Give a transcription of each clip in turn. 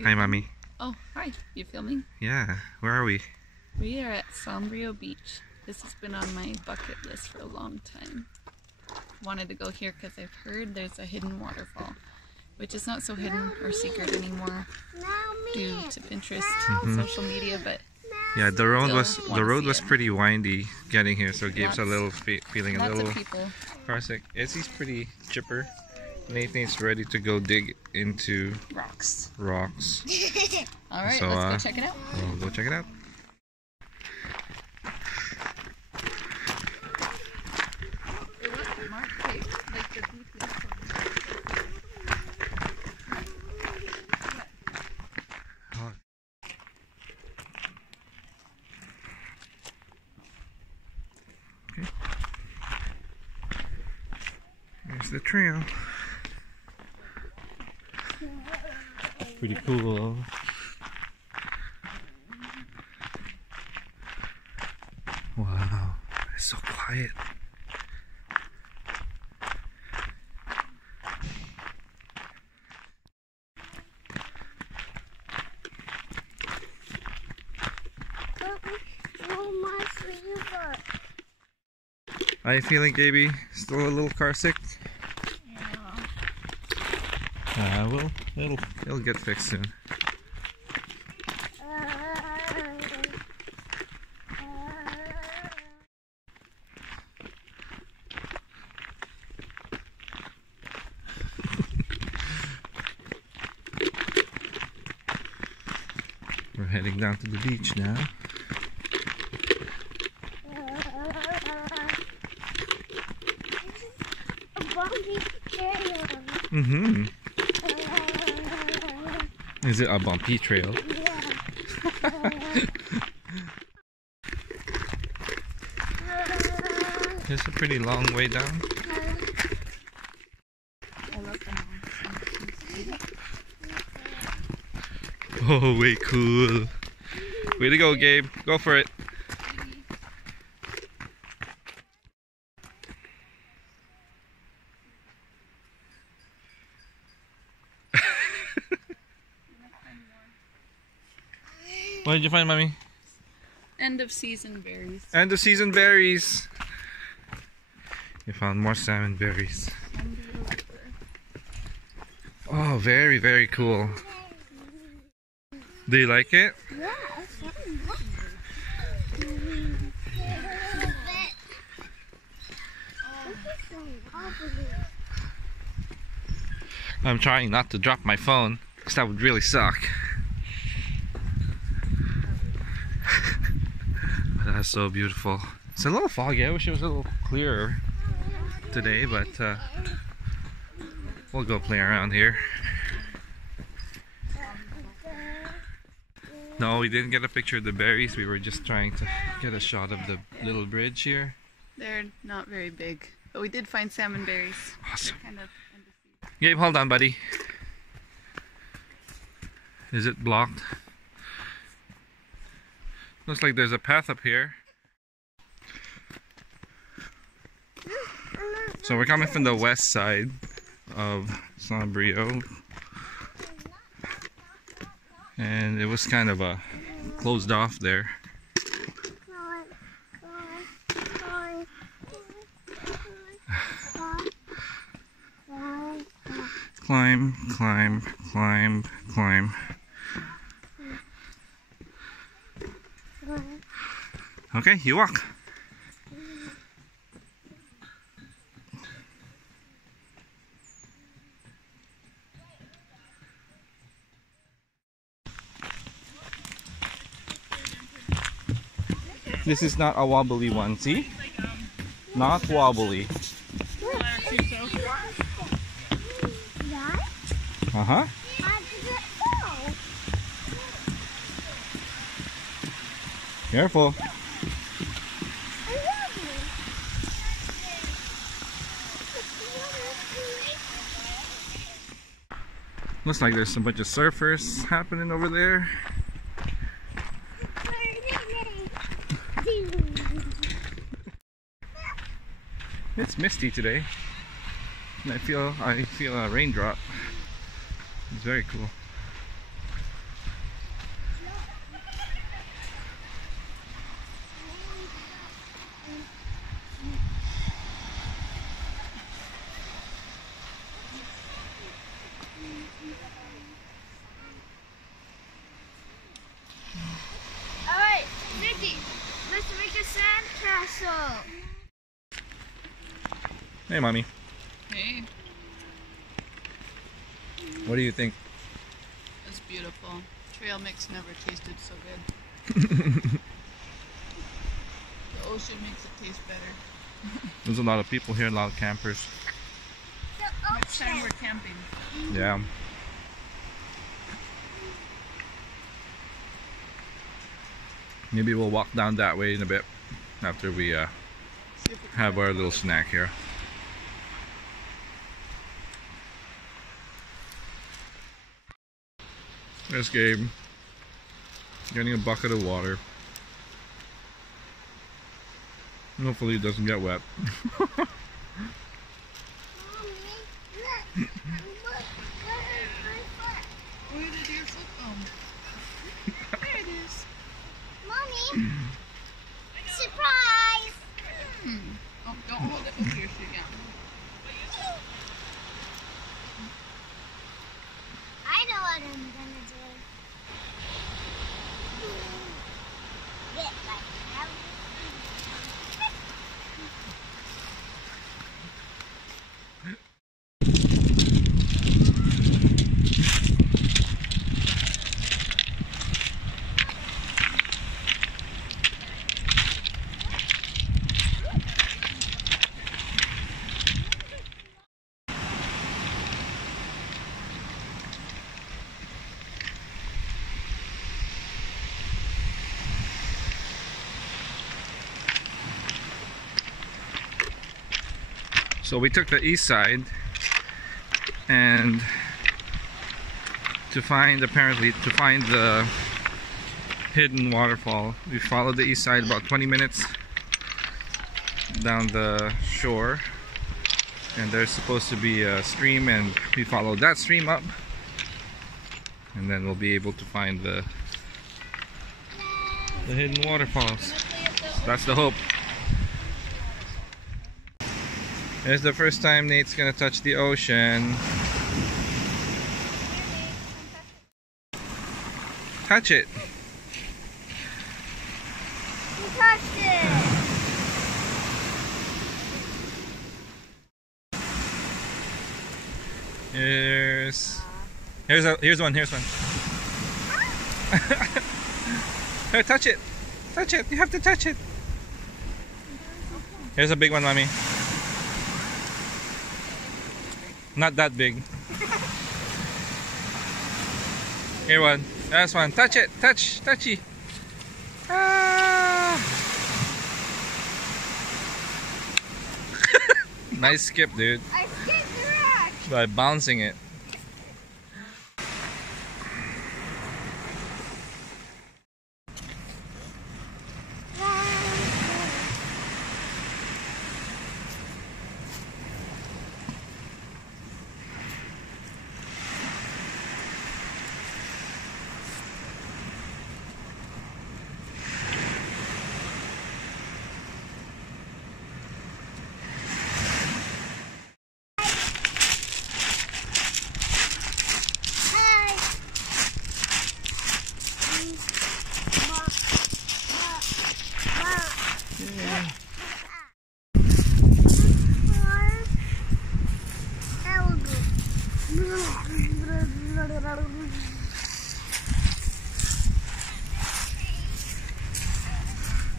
Hi, Mommy. Oh, hi. You filming? Yeah, where are we? We are at Sombrio Beach. This has been on my bucket list for a long time. Wanted to go here because I've heard there's a hidden waterfall, which is not so hidden or secret anymore due to Pinterest and social media, but yeah, the road was pretty windy getting here, so Gabe's a little feeling a little car sick. Izzy's pretty chipper. Nathan's ready to go dig into rocks. All right, so, let's go check it out. We'll go check it out. Okay. There's the trail. Pretty cool. Wow, it's so quiet. How you feeling, Gaby? Still a little car sick? Yeah. Well, it'll get fixed soon. We're heading down to the beach now. Mm-hmm. Is it a bumpy trail? Yeah. It's a pretty long way down. Oh, way cool. Way to go, Gabe. Go for it. What did you find, Mommy? End of season berries. End of season berries. You found more salmon berries. Oh, very, very cool. Do you like it? I'm trying not to drop my phone because that would really suck. That's so beautiful. It's a little foggy. I wish it was a little clearer today, but we'll go play around here. No, we didn't get a picture of the berries. We were just trying to get a shot of the little bridge here. They're not very big, but we did find salmon berries. Awesome. Kind of Gabe, hold on, buddy. Is it blocked? Looks like there's a path up here. So we're coming from the west side of Sombrio, and it was kind of closed off there. Climb, climb, climb, climb. Okay, you walk. This is not a wobbly one, see? Not wobbly. Uh-huh. Careful. Looks like there's a bunch of surfers happening over there. It's misty today, and I feel a raindrop. It's very cool. Alright, Vicky, let's make a sand castle. Hey, Mommy. Hey, What do you think? it's beautiful. Trail mix never tasted so good. The ocean makes it taste better. There's a lot of people here, a lot of campers. Next time we're camping. Yeah. Maybe we'll walk down that way in a bit after we have our little snack here. There's Gabe getting a bucket of water. Hopefully it doesn't get wet. Where did your foot go? There it is. Mommy, surprise! Oh, don't hold it with your shoe down. I know what I'm gonna do. Get like that. So we took the east side, and to find the hidden waterfall, we followed the east side about 20 minutes down the shore, and there's supposed to be a stream, and we followed that stream up, and then we'll be able to find the hidden waterfalls. That's the hope. It's the first time Nate's gonna touch the ocean. Touch it. You touched it. Here's one. Here, touch it. Touch it. You have to touch it. Here's a big one, Mommy. Not that big. Here one. That's one. Touch it. Touchy. Ah. Nice skip, dude. I skipped the rock. By bouncing it.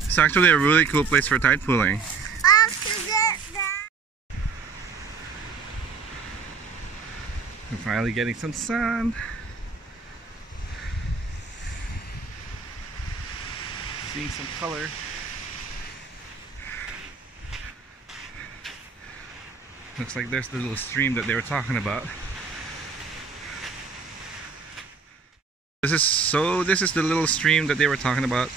It's actually a really cool place for tide pooling. We're finally getting some sun. Seeing some color. Looks like there's the little stream that they were talking about. This is the little stream that they were talking about.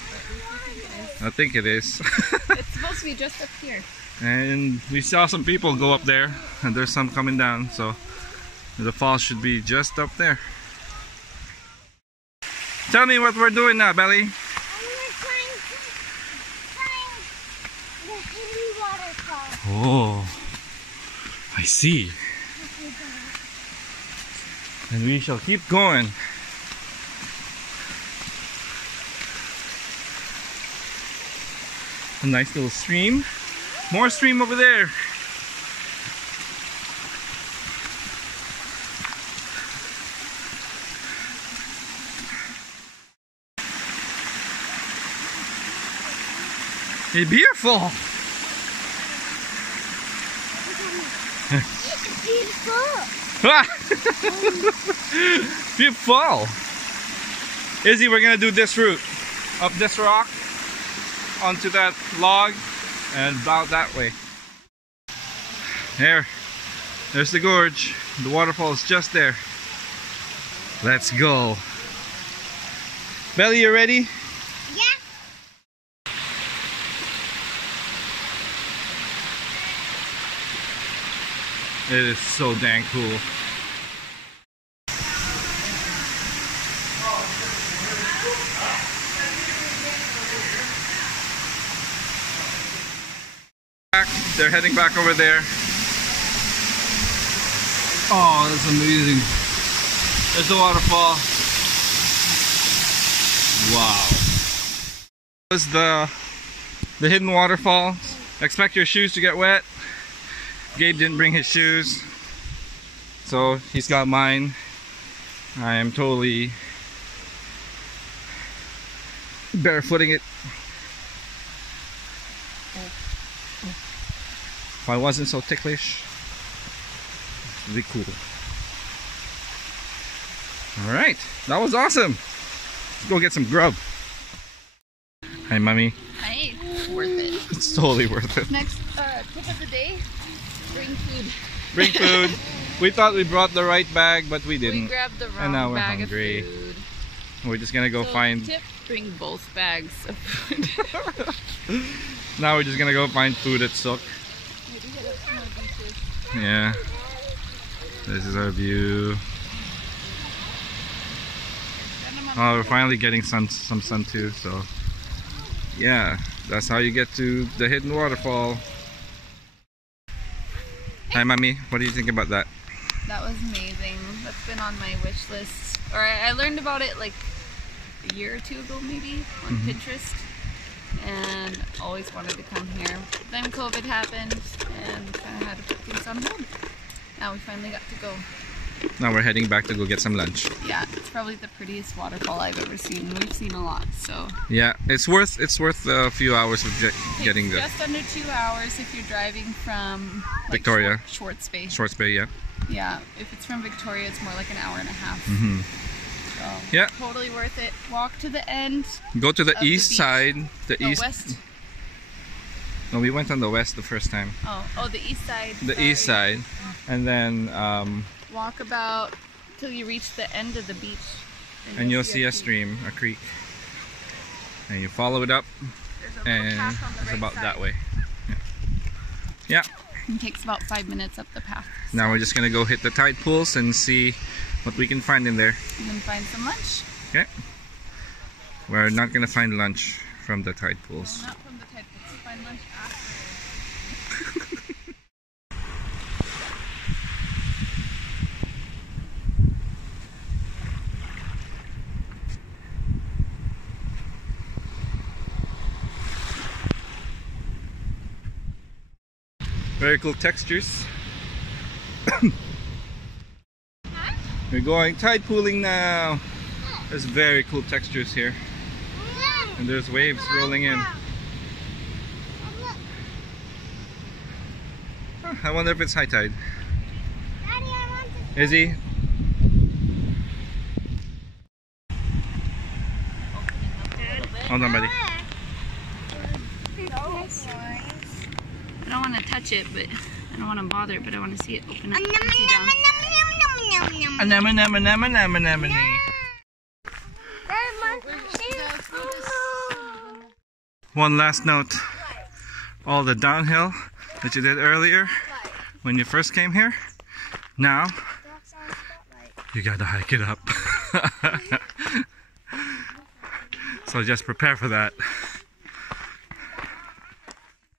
I think it is. It's supposed to be just up here. And we saw some people go up there, and there's some coming down, so the fall should be just up there. Tell me what we're doing now, Belly. And we're trying to find the Oh, I see. And we shall keep going. A nice little stream. More stream over there. It's beautiful. Beautiful. Izzy, we're gonna do this route. Up this rock, onto that log, and out that way. There's the gorge. The waterfall is just there. Let's go. Belly, you ready? It is so dang cool. They're heading back over there. Oh, that's amazing. There's the waterfall. Wow. This is the hidden waterfall. Expect your shoes to get wet. Gabe didn't bring his shoes, so he's got mine. I am totally barefooting it. If I wasn't so ticklish, it's really cool. Alright, that was awesome. Let's go get some grub. Hi, Mommy. Hey, worth it. It's totally worth it. Next tip of the day, bring food. Bring food. We thought we brought the right bag, but we didn't. We grabbed the wrong and now we're bag hungry. of food. We're just gonna go find. Tip, bring both bags of food. Now we're just gonna go find food at Sook. Yeah. This is our view. Oh, we're finally getting some sun too, so yeah, that's how you get to the hidden waterfall. Hi, Mommy. What do you think about that? That was amazing. That's been on my wish list. Or I learned about it like a year or two ago maybe on Pinterest, and always wanted to come here. Then COVID happened and kind of had to put things on hold. Now we finally got to go. Now we're heading back to go get some lunch. Yeah, it's probably the prettiest waterfall I've ever seen. We've seen a lot, so yeah, it's worth a few hours of getting there. Just under 2 hours if you're driving from like, Victoria. Shorts Bay. Shorts Bay, yeah. Yeah, if it's from Victoria, it's more like an hour and a half. So, yeah, totally worth it. Walk to the end. Go to the east side. West. No, we went on the west the first time. Oh, the east side. The east side, and then walk about till you reach the end of the beach, and you'll see a stream, a creek, and you follow it up, and it's about that way. Yeah. It takes about 5 minutes up the path. So. Now we're just gonna go hit the tide pools and see what we can find in there. And then find some lunch. Okay. We're not gonna find lunch from the tide pools. No, not from the tide pools. We'll find lunch after. Very cool textures. We're going tide pooling now. There's very cool textures here. And there's waves rolling in. I wonder if it's high tide. Is he? Hold on, buddy. I don't want to touch it, but I don't want to bother it, but I want to see it open up. One last note. All the downhill that you did earlier when you first came here, now you gotta hike it up. So just prepare for that.